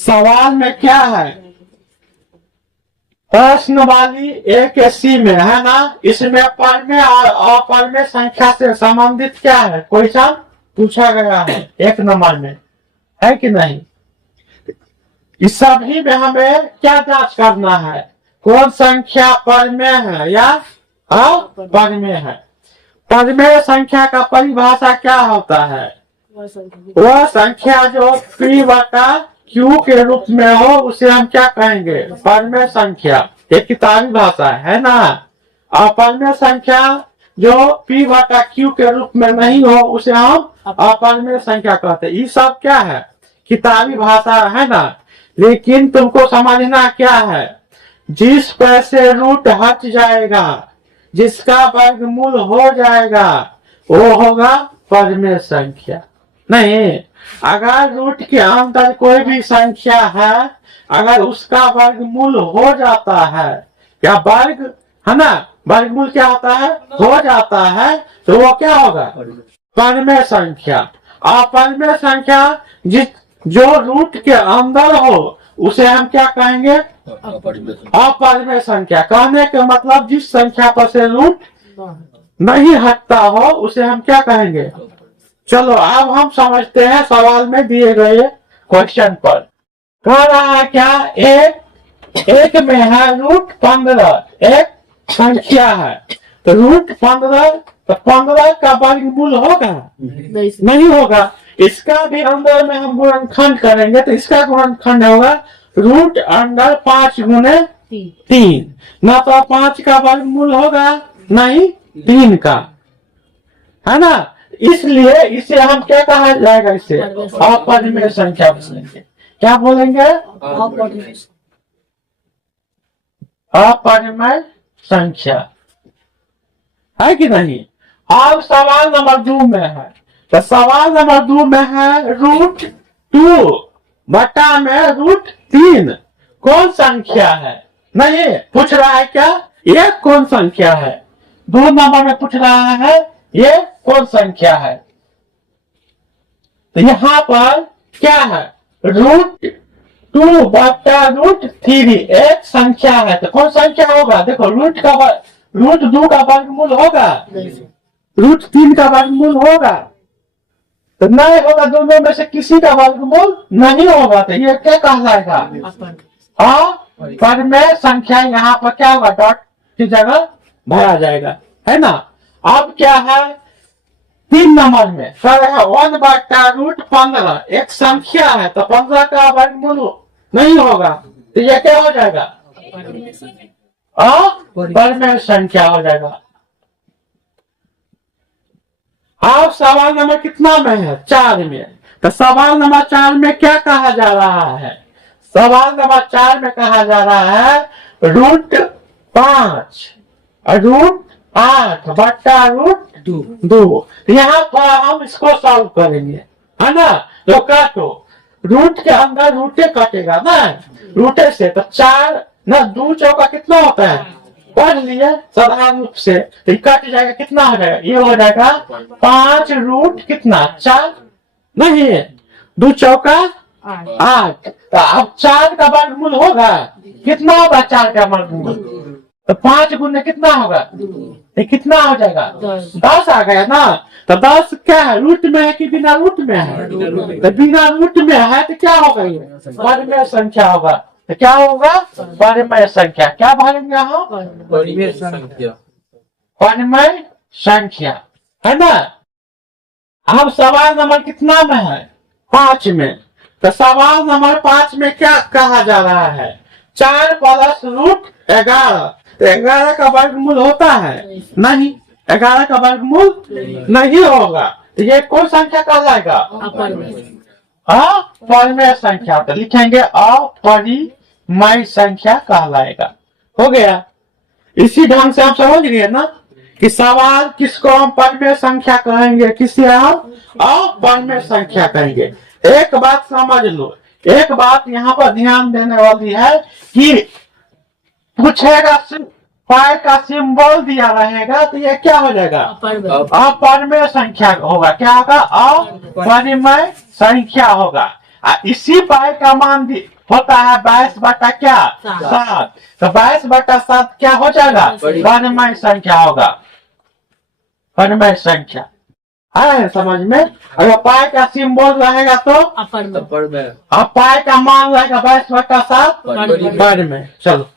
सवाल में क्या है? प्रश्न वाली एक सी में है ना, इसमें परमेय और अपरमेय संख्या से संबंधित क्या है क्वेश्चन पूछा गया है 1 नंबर में, है कि नहीं? इस सभी में हमें क्या जांच करना है, कौन संख्या परमेय है या अपरमेय है। परमेय संख्या का परिभाषा क्या होता है? वह संख्या जो p बटा q के रूप में हो उसे हम क्या कहेंगे? परमेय संख्या। एक किताबी भाषा है ना। अपरमेय संख्या जो p बटा q के रूप में नहीं हो उसे हम अपरमेय संख्या कहते हैं। ये सब क्या है? किताबी भाषा है ना। लेकिन तुमको समझना क्या है, जिस पर से रूट हट जाएगा, जिसका वर्गमूल हो जाएगा, वो होगा परमेय संख्या। नहीं, अगर रूट के अंदर कोई भी संख्या है, अगर उसका वर्गमूल हो जाता है या वर्ग है ना, वर्गमूल क्या होता है? हो जाता है, तो वो क्या होगा? परमेय संख्या। अपरमेय संख्या जो रूट के अंदर हो उसे हम क्या कहेंगे? अपरमेय संख्या। कहने के मतलब जिस संख्या पर से रूट नहीं हटता हो उसे हम क्या कहेंगे? चलो अब हम समझते हैं सवाल में दिए गए क्वेश्चन पर। कह रहा है क्या? एक में है रूट 15, एक संख्या है, तो रूट 15, तो 15 का वर्गमूल होगा? नहीं होगा। इसका भी अंदर में हम गुणनखंड करेंगे तो इसका गुणनखंड होगा रूट अंडर 5 गुने 3। ना तो 5 का वर्गमूल होगा, नहीं 3 का, है ना। इसलिए इसे हम क्या कहा जाएगा? इसे अपरमेय संख्या बोलेंगे। क्या बोलेंगे? अपरमेय संख्या, है कि नहीं। अब सवाल नंबर 2 में है, तो सवाल नंबर 2 में है रूट 2 बटा में रूट 3 कौन संख्या है? नहीं, पूछ रहा है क्या ये कौन संख्या है। 2 नंबर में पूछ रहा है ये कौन संख्या है। तो यहाँ पर क्या है? रूट 2 बटा रूट 3 एक संख्या है, तो कौन संख्या होगा? देखो रूट 2 का वर्गमूल होगा, रूट 3 का वर्गमूल होगा, तो नहीं होगा। दोनों में से किसी का वर्गमूल नहीं होगा, तो ये क्या कहलाएगा? अपरमेय संख्या। यहाँ पर क्या होगा? डॉट की जगह भरा जाएगा, है ना। अब क्या है 3 नंबर में? सर है 1 बटा रूट 15 एक संख्या है, तो 15 का वर्गमूल नहीं होगा, तो ये क्या हो जाएगा? अपरमेय संख्या हो जाएगा। अब सवाल नंबर कितना में है? 4 में। तो सवाल नंबर 4 में क्या कहा जा रहा है? सवाल नंबर 4 में कहा जा रहा है रूट 5 रूट 8 बटा रूट 2। यहाँ पर हम इसको सॉल्व करेंगे, है ना। तो काटो, रूट के अंदर रूटे कटेगा ना, रूटे से तो 4 ना 2 चौका कितना होता है? पढ़ लिए साधारण रूप से, तो कट जाएगा, कितना हो जाएगा? ये हो जाएगा 5 रूट कितना 4, नहीं 2 चौका 8। तो अब 4 का वर्गमूल होगा, कितना होगा 4 का वर्गमूल? तो 5 गुने कितना होगा? तो कितना हो जाएगा? 10 आ गया ना। तो 10 क्या है? रूट में है कि बिना रूट में है? तो बिना रूट में है तो क्या होगा? ये परमेय संख्या होगा। तो क्या होगा? परमेय संख्या। क्या भरेंगे हम? परमेय संख्या। परमेय संख्या, है ना। अब सवाल नंबर कितना में है? 5 में। तो सवाल नंबर 5 में क्या कहा जा रहा है? 4 प्लस रूट 11, तो 11 का वर्गमूल होता है? नहीं, 11 का वर्गमूल नहीं होगा, तो ये कौन संख्या कहलाएगा? अपरमेय संख्या। तो लिखेंगे अपरिमेय संख्या कहलाएगा। हो गया। इसी ढंग से आप समझ गए ना कि सवाल किसको हम परमेय संख्या कहेंगे, किसे हम अपरमेय संख्या कहेंगे। एक बात समझ लो, एक बात यहाँ पर ध्यान देने वाली है कि पूछेगा पाई का सिंबल दिया रहेगा तो ये क्या हो जाएगा? अपरमेय संख्या होगा। क्या होगा? अपरिमेय संख्या होगा। इसी पाई का मान होता है 22 बटा क्या 7। तो 22 बटा 7 क्या हो जाएगा, वर्णमय संख्या होगा, वर्णमय संख्या है समझ में। अगर पाई का सिंबल रहेगा तो अपर में और पाई का मान रहेगा 22 बटा 7 बड़ी में। वर्ग में। चलो